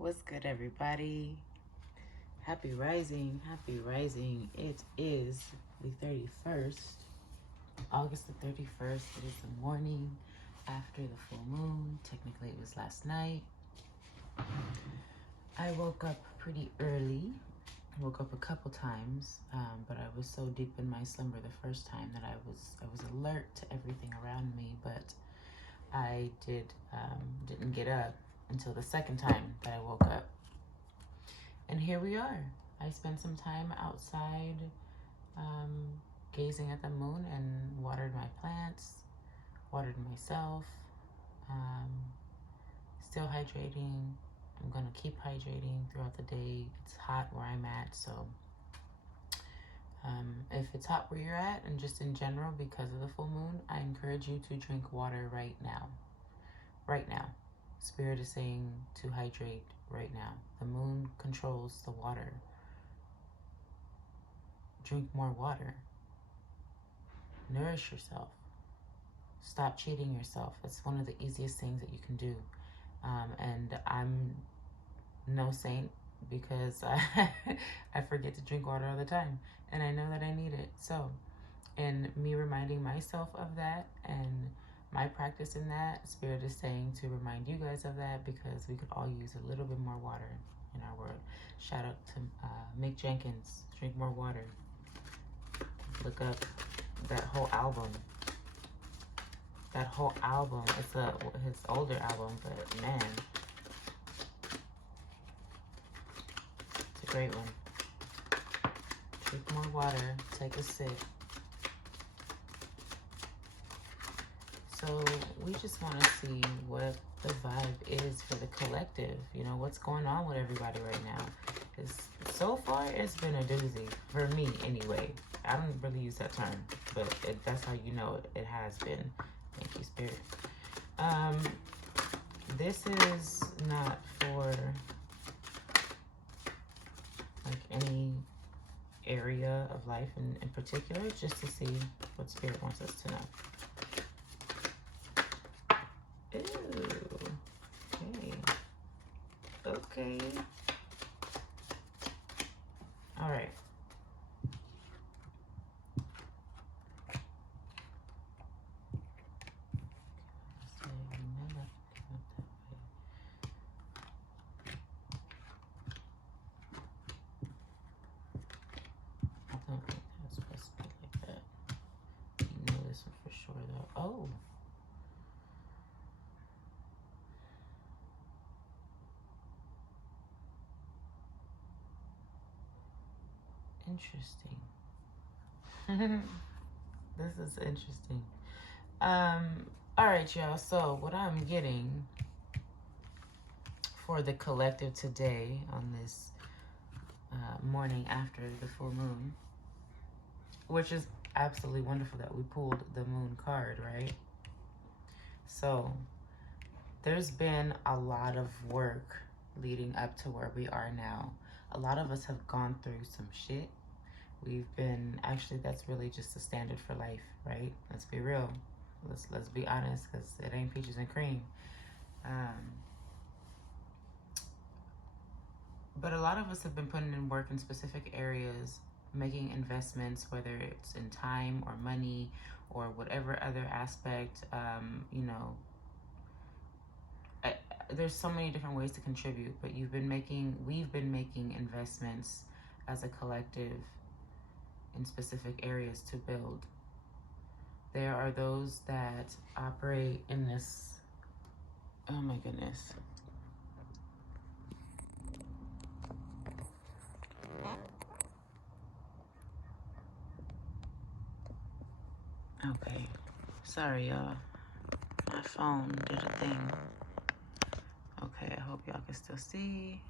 What's good, everybody? Happy rising, happy rising. It is the 31st, August the 31st. It is the morning after the full moon. Technically, it was last night. I woke up pretty early. I woke up a couple times, but I was so deep in my slumber the first time that I was alert to everything around me, but I didn't get up until the second time that I woke up. And here we are. I spent some time outside gazing at the moon and watered my plants, watered myself, still hydrating. I'm going to keep hydrating throughout the day. It's hot where I'm at, so if it's hot where you're at and just in general because of the full moon, I encourage you to drink water right now. Right now. Spirit is saying to hydrate right now. The moon controls the water. Drink more water. Nourish yourself. Stop cheating yourself. It's one of the easiest things that you can do. And I'm no saint because I forget to drink water all the time. And I know that I need it. So, and me reminding myself of that and my practice in that, Spirit is saying to remind you guys of that because we could all use a little bit more water in our world. Shout out to Mick Jenkins. Drink more water. Look up that whole album. That whole album. It's his older album, but man, it's a great one. Drink more water. Take a sip. So we just want to see what the vibe is for the collective. You know, what's going on with everybody right now. So far, it's been a doozy. For me, anyway. I don't really use that term, but that's how you know it has been. Thank you, Spirit. This is not for like any area of life in particular. It's just to see what Spirit wants us to know. Ooh, okay. Okay. All right. I don't think that's supposed to be like that. You know this one for sure, though. Oh. Interesting. This is interesting. All right, y'all. So what I'm getting for the collective today on this morning after the full moon, which is absolutely wonderful that we pulled the moon card, right? So there's been a lot of work leading up to where we are now. A lot of us have gone through some shit. We've been, actually, that's really just the standard for life, right? Let's be real. Let's be honest, because it ain't peaches and cream. But a lot of us have been putting in work in specific areas, making investments, whether it's in time or money or whatever other aspect. You know, there's so many different ways to contribute, but we've been making investments as a collective in specific areas to build. There are those that operate in this, oh my goodness. Okay, sorry y'all, my phone did a thing. Okay, I hope y'all can still see.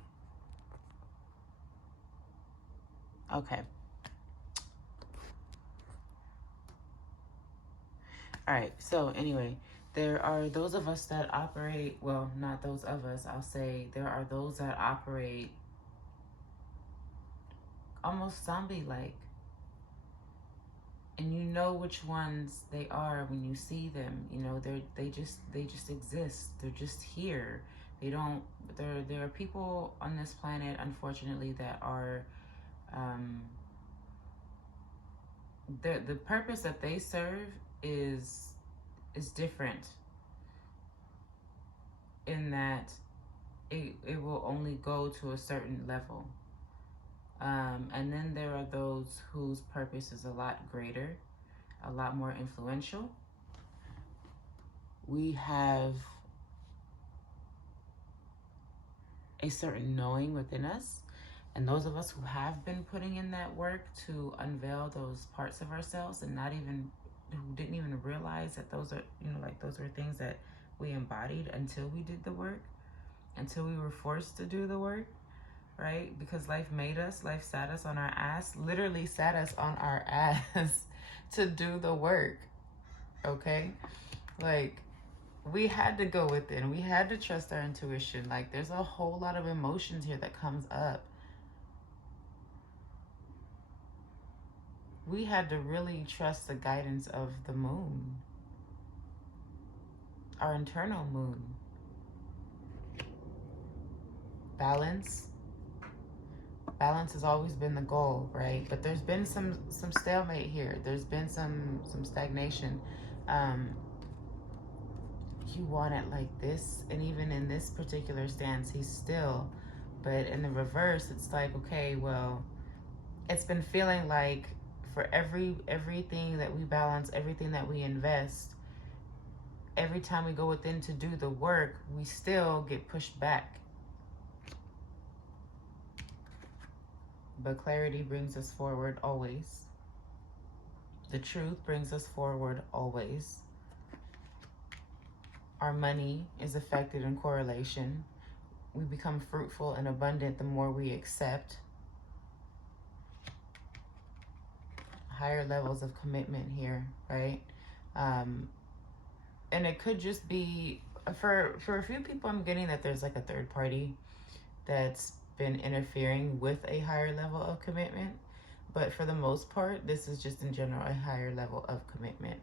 Okay. All right, so anyway, there are those of us that operate, well, not those of us, I'll say there are those that operate almost zombie-like. And you know which ones they are when you see them. You know, they just exist. They're just here. They don't. There are people on this planet, unfortunately, that are the purpose that they serve is different, in that it will only go to a certain level. And then there are those whose purpose is a lot greater, a lot more influential. We have a certain knowing within us, and those of us who have been putting in that work to unveil those parts of ourselves, and who didn't even realize that those are, like, those were things that we embodied until we did the work, until we were forced to do the work, right? Because life made us, life sat us on our ass, literally sat us on our ass to do the work, okay? Like, we had to go within. We had to trust our intuition. Like, there's a whole lot of emotions here that comes up. We had to really trust the guidance of the moon, our internal moon. Balance. Balance has always been the goal, right? But there's been some stalemate here. There's been some stagnation. You want it like this, and even in this particular stance, he's still. But in the reverse, it's like, okay, well, it's been feeling like for everything that we balance, everything that we invest, every time we go within to do the work, we still get pushed back. But clarity brings us forward always. The truth brings us forward always. Our money is affected in correlation. We become fruitful and abundant the more we accept. Higher levels of commitment here, right? And it could just be, for a few people, I'm getting that there's like a third party that's been interfering with a higher level of commitment. But for the most part, this is just in general a higher level of commitment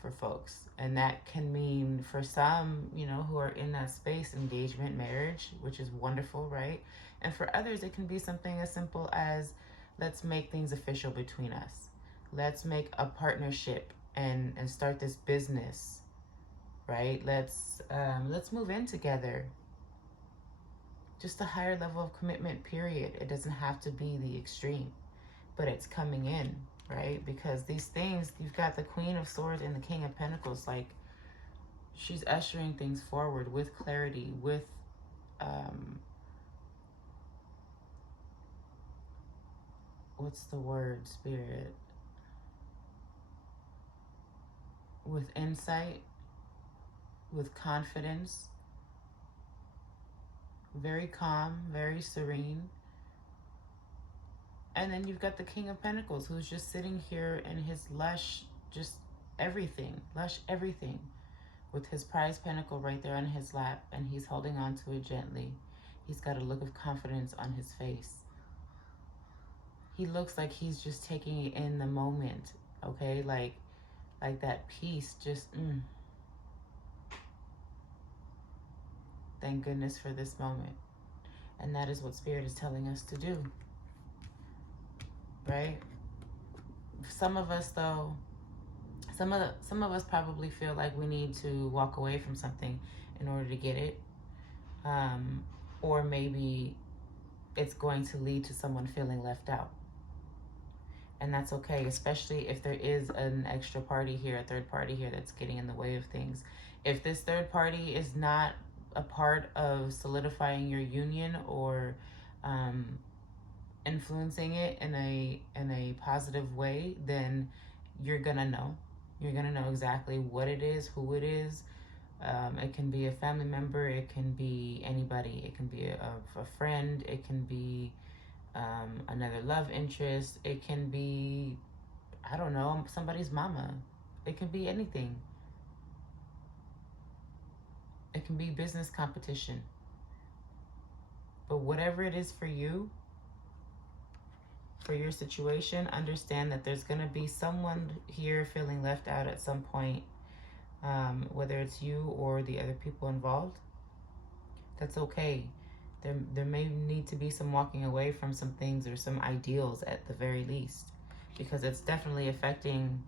for folks. And that can mean, for some, who are in that space, engagement, marriage, which is wonderful, right? And for others, it can be something as simple as, let's make things official between us. Let's make a partnership and start this business, right? Let's move in together. Just a higher level of commitment, period. It doesn't have to be the extreme, but it's coming in, right? Because these things, you've got the Queen of Swords and the King of Pentacles, like, she's ushering things forward with clarity, with what's the word, Spirit? With insight, with confidence, very calm, very serene. And then you've got the King of Pentacles, who's just sitting here in his lush, just everything, lush everything, with his prize pentacle right there on his lap, and he's holding on to it gently. He's got a look of confidence on his face. He looks like he's just taking it in the moment, okay? Like that peace, just, Thank goodness for this moment. And that is what Spirit is telling us to do, right? Some of us, though, some of us probably feel like we need to walk away from something in order to get it. Or maybe it's going to lead to someone feeling left out. And that's okay, especially if there is an extra party here, a third party here that's getting in the way of things. If this third party is not a part of solidifying your union or influencing it in a positive way, then you're gonna know. You're gonna know exactly what it is, who it is. It can be a family member, it can be anybody, it can be a friend, it can be another love interest, it can be, I don't know, somebody's mama. It can be anything. It can be business competition. But whatever it is for you, for your situation, understand that there's going to be someone here feeling left out at some point, whether it's you or the other people involved. That's okay. There may need to be some walking away from some things or some ideals at the very least, because it's definitely affecting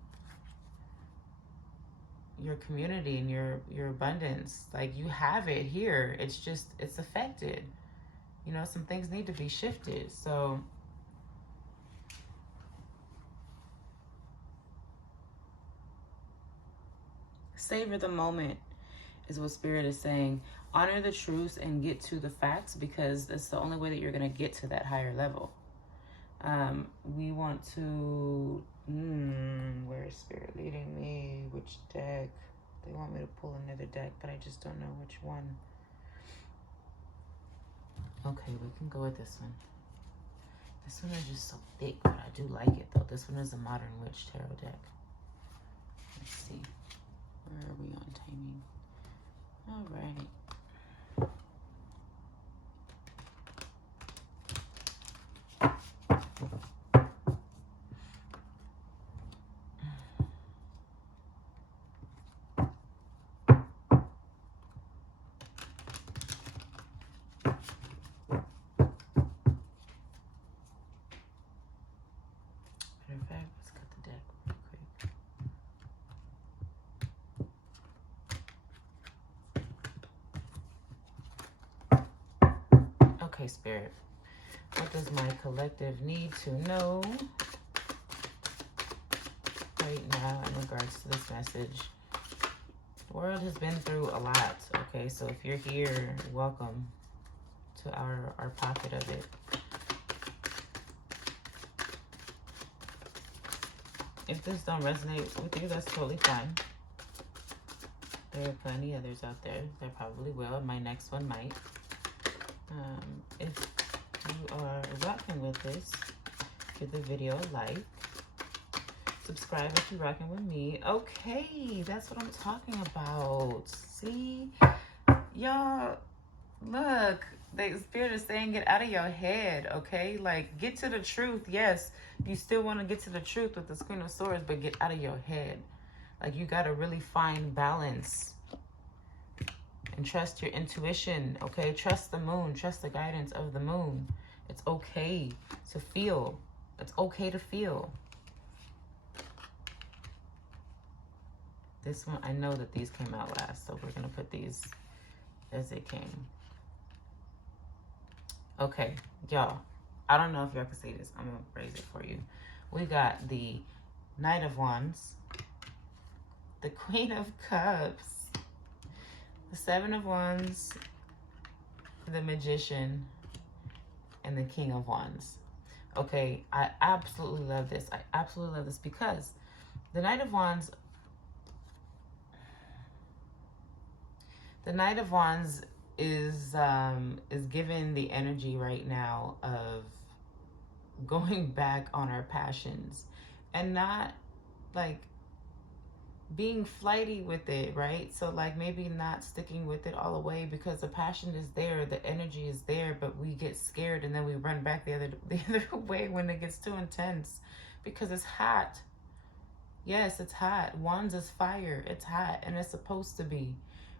your community and your abundance. Like, you have it here, it's just, it's affected. You know, some things need to be shifted. So savor the moment is what Spirit is saying. Honor the truths and get to the facts, because it's the only way that you're going to get to that higher level. We want to, where is Spirit leading me? Which deck? They want me to pull another deck, but I just don't know which one. Okay, we can go with this one. This one is just so thick, but I do like it though. This one is a Modern Witch Tarot deck. Let's see. Where are we on timing? All right. Matter of fact, let's cut the deck real quick. Okay, Spirit. What does my collective need to know right now in regards to this message? The world has been through a lot, okay? So if you're here, welcome to our pocket of it. If this don't resonate with you, that's totally fine. There are plenty others out there that probably will. My next one might. If you are rocking with this, give the video a like. Subscribe if you're rocking with me. Okay, that's what I'm talking about. See? Y'all, look. The Spirit is saying get out of your head, okay? Like, get to the truth. Yes, you still want to get to the truth with this Queen of Swords, but get out of your head. Like, you got to really find balance. And trust your intuition, okay? Trust the moon. Trust the guidance of the moon. It's okay to feel. It's okay to feel. This one, I know that these came out last, so we're going to put these as they came. Okay, y'all. I don't know if y'all can see this. I'm going to raise it for you. We got the Knight of Wands, the Queen of Cups, the Seven of Wands, the Magician, and the King of Wands. Okay, I absolutely love this. I absolutely love this because the Knight of Wands, is given the energy right now of going back on our passions and not like being flighty with it, right? So like maybe not sticking with it all the way because the passion is there, the energy is there, but we get scared and then we run back the other way when it gets too intense because it's hot. Yes, it's hot. Wands is fire. It's hot and it's supposed to be,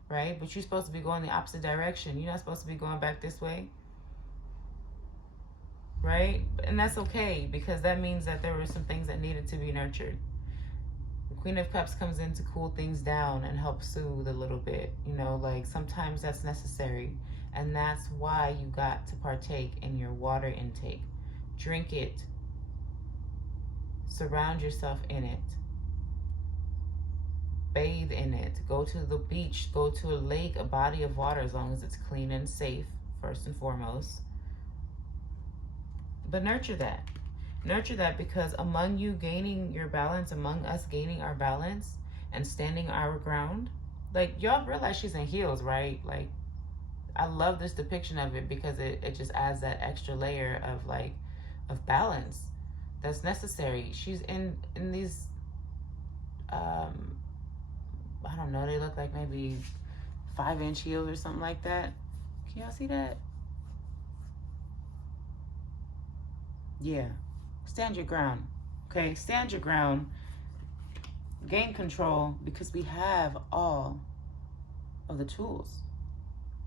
right? But you're supposed to be going the opposite direction. You're not supposed to be going back this way, right? And that's okay because that means that there were some things that needed to be nurtured. Queen of Cups comes in to cool things down and help soothe a little bit. You know, like sometimes that's necessary. And that's why you got to partake in your water intake. Drink it. Surround yourself in it. Bathe in it. Go to the beach. Go to a lake, a body of water, as long as it's clean and safe, first and foremost. But nurture that. Nurture that because among you gaining your balance, among us gaining our balance and standing our ground, like y'all realize she's in heels, right? Like I love this depiction of it because it just adds that extra layer of like of balance that's necessary. She's in these I don't know, they look like maybe 5-inch heels or something like that. Can y'all see that? Yeah. Stand your ground, okay? Stand your ground. Gain control because we have all of the tools.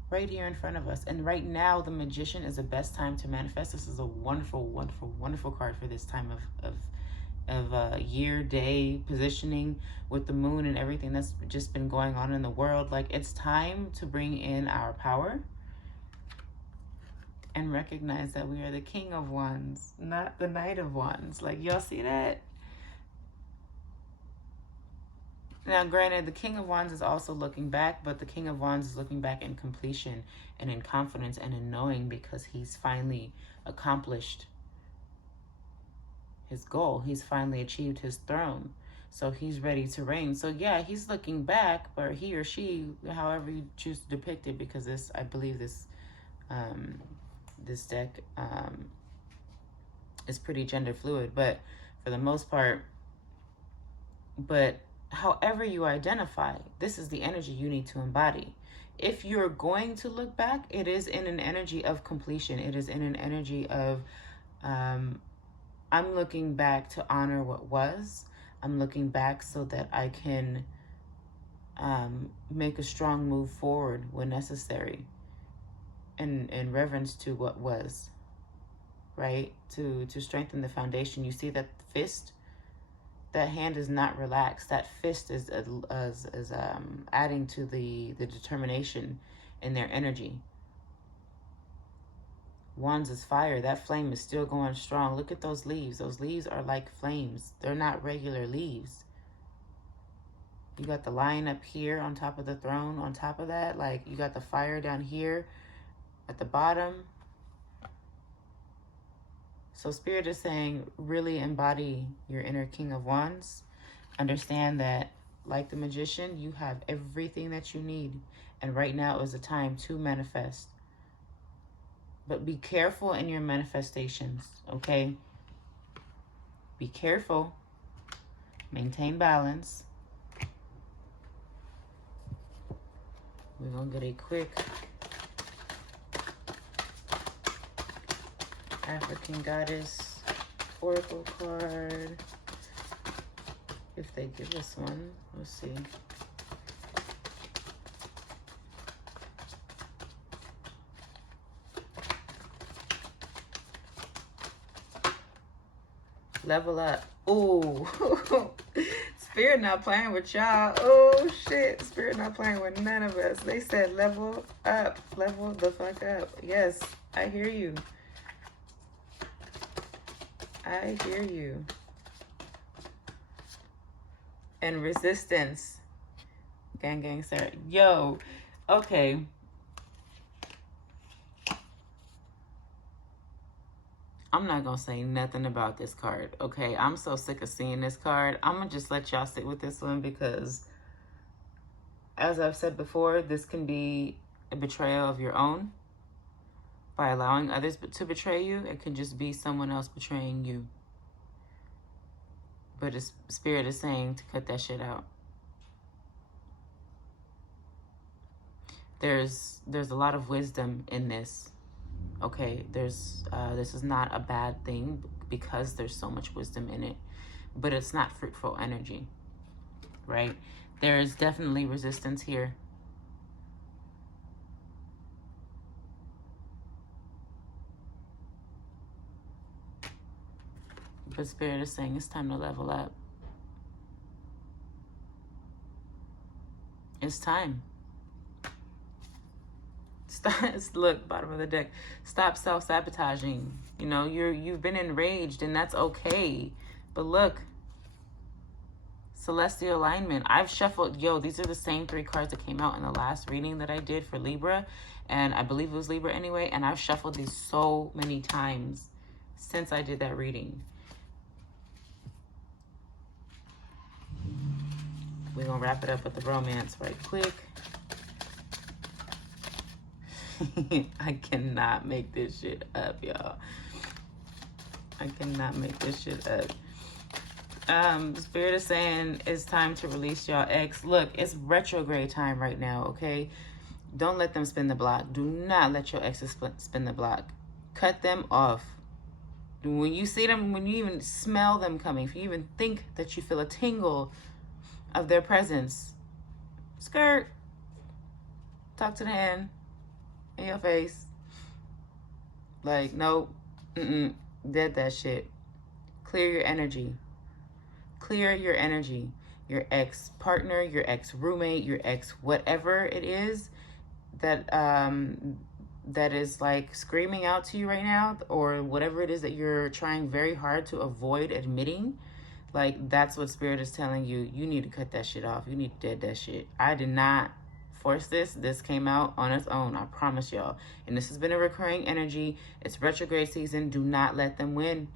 right here in front of us. And right now, the Magician is the best time to manifest. This is a wonderful, wonderful, wonderful card for this time of year, day, positioning with the moon and everything that's just been going on in the world. Like, it's time to bring in our power and recognize that we are the King of Wands, not the Knight of Wands. Like, y'all see that? Now, granted, the King of Wands is also looking back, but the King of Wands is looking back in completion and in confidence and in knowing, because he's finally accomplished his goal. He's finally achieved his throne. So he's ready to reign. So yeah, he's looking back, or he or she, however you choose to depict it, because this, I believe this this deck is pretty gender fluid, but for the most part, but however you identify, this is the energy you need to embody. If you're going to look back, it is in an energy of completion. It is in an energy of, I'm looking back to honor what was. I'm looking back so that I can make a strong move forward when necessary, in reverence to what was, right? To strengthen the foundation. You see that fist? That hand is not relaxed. That fist is adding to the determination in their energy. Wands is fire. That flame is still going strong. Look at those leaves. Those leaves are like flames. They're not regular leaves. You got the lion up here on top of the throne. On top of that, like, you got the fire down here at the bottom. So Spirit is saying, really embody your inner King of Wands. Understand that, like the Magician, you have everything that you need. And right now is the time to manifest. But be careful in your manifestations, okay? Be careful. Maintain balance. We're going to get a quick African Goddess Oracle card. If they give us one, let's see. Level up. Ooh. Spirit not playing with y'all. Oh shit. Spirit not playing with none of us. They said level up. Level the fuck up. Yes, I hear you. I hear you. And resistance. Gang gang sir. Yo. Okay. I'm not gonna say nothing about this card, okay? I'm so sick of seeing this card. I'm gonna just let y'all sit with this one, because as I've said before, this can be a betrayal of your own by allowing others to betray you. It can just be someone else betraying you. But Spirit is saying to cut that shit out. There's a lot of wisdom in this. Okay, this is not a bad thing, because there's so much wisdom in it, but it's not fruitful energy, right? There is definitely resistance here. But Spirit is saying it's time to level up. It's time. Stop, look, bottom of the deck. Stop self-sabotaging. You know, you've been enraged, and that's okay. But look, celestial alignment. I've shuffled, yo, these are the same 3 cards that came out in the last reading that I did for Libra, and I believe it was Libra anyway, and I've shuffled these so many times since I did that reading. We're gonna wrap it up with the romance right quick. I cannot make this shit up, y'all. I cannot make this shit up. Spirit is saying it's time to release y'all ex. Look, it's retrograde time right now, okay? Don't let them spin the block. Do not let your exes spin the block. Cut them off. When you see them, when you even smell them coming, if you even think that you feel a tingle of their presence, skirt. Talk to the hand. in your face. Like, nope. Dead that shit. Clear your energy. Clear your energy. Your ex-partner, your ex-roommate, your ex-whatever it is that that is like screaming out to you right now, or whatever it is that you're trying very hard to avoid admitting, like that's what Spirit is telling you. You need to cut that shit off. You need to dead that shit. I did not force this. This came out on its own. I promise y'all. And this has been a recurring energy. It's retrograde season. Do not let them win.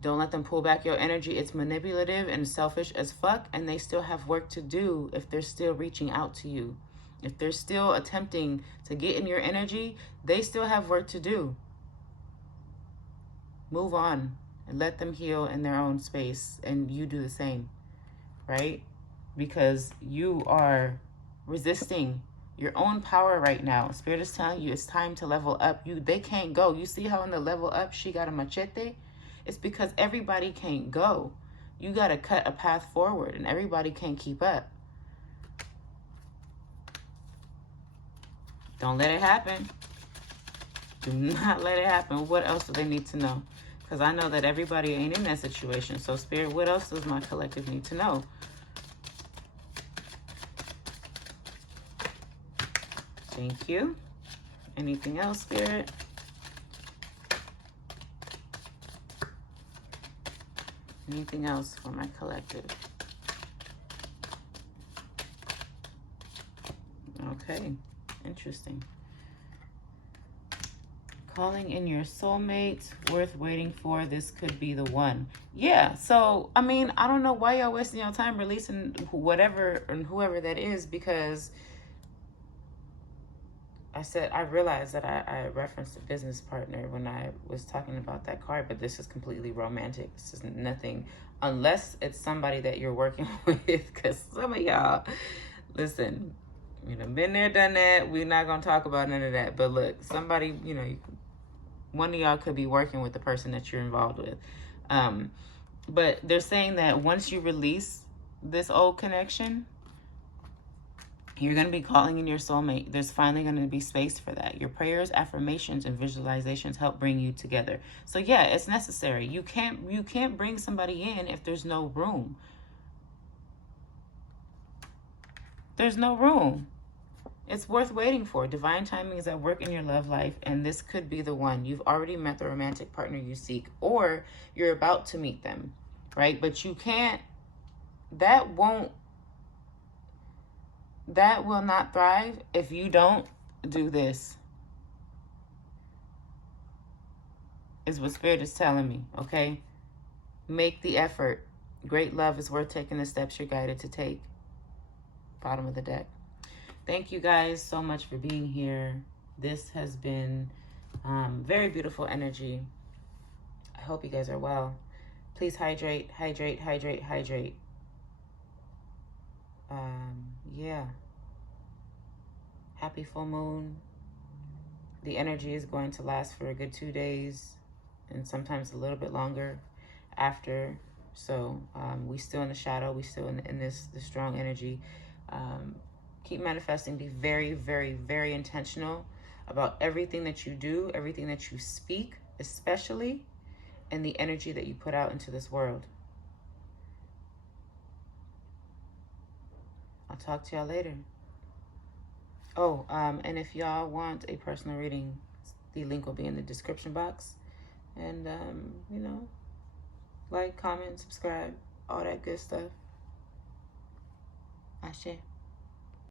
Don't let them pull back your energy. It's manipulative and selfish as fuck, and they still have work to do if they're still reaching out to you. If they're still attempting to get in your energy, they still have work to do. Move on and let them heal in their own space, and you do the same, right? Because you are resisting your own power right now. Spirit is telling you it's time to level up. They can't go. You see how in the level up she got a machete? It's because everybody can't go. You got to cut a path forward, and everybody can't keep up. Don't let it happen. Do not let it happen. What else do they need to know? Because I know that everybody ain't in that situation. So, Spirit, what else does my collective need to know? Thank you. Anything else, Spirit? Anything else for my collective? Okay, interesting. Calling in your soulmate, worth waiting for. This could be the one. Yeah, so, I mean, I don't know why y'all wasting your time releasing whatever and whoever that is, because I realized that I referenced a business partner when I was talking about that card, but this is completely romantic. This is nothing, unless it's somebody that you're working with, because some of y'all, listen, you know, been there, done that. We're not going to talk about none of that. But look, somebody, you know, one of y'all could be working with the person that you're involved with. But they're saying that once you release this old connection, you're going to be calling in your soulmate. There's finally going to be space for that. Your prayers, affirmations, and visualizations help bring you together. So yeah, it's necessary. You can't bring somebody in if there's no room. There's no room. It's worth waiting for. Divine timing is at work in your love life, and this could be the one. You've already met the romantic partner you seek, or you're about to meet them, right? But you can't, that will not thrive if you don't do this, is what Spirit is telling me, okay? Make the effort. Great love is worth taking the steps you're guided to take. Bottom of the deck. Thank you guys so much for being here. This has been very beautiful energy. I hope you guys are well. Please hydrate, hydrate, hydrate, hydrate. Yeah. Happy full moon. The energy is going to last for a good 2 days, and sometimes a little bit longer after. So we still in the shadow. We still in this strong energy. Keep manifesting. Be very, very, very intentional about everything that you do, everything that you speak, especially, and the energy that you put out into this world. I'll talk to y'all later. Oh, and if y'all want a personal reading, the link will be in the description box. And, you know, like, comment, subscribe, all that good stuff. Ashhh.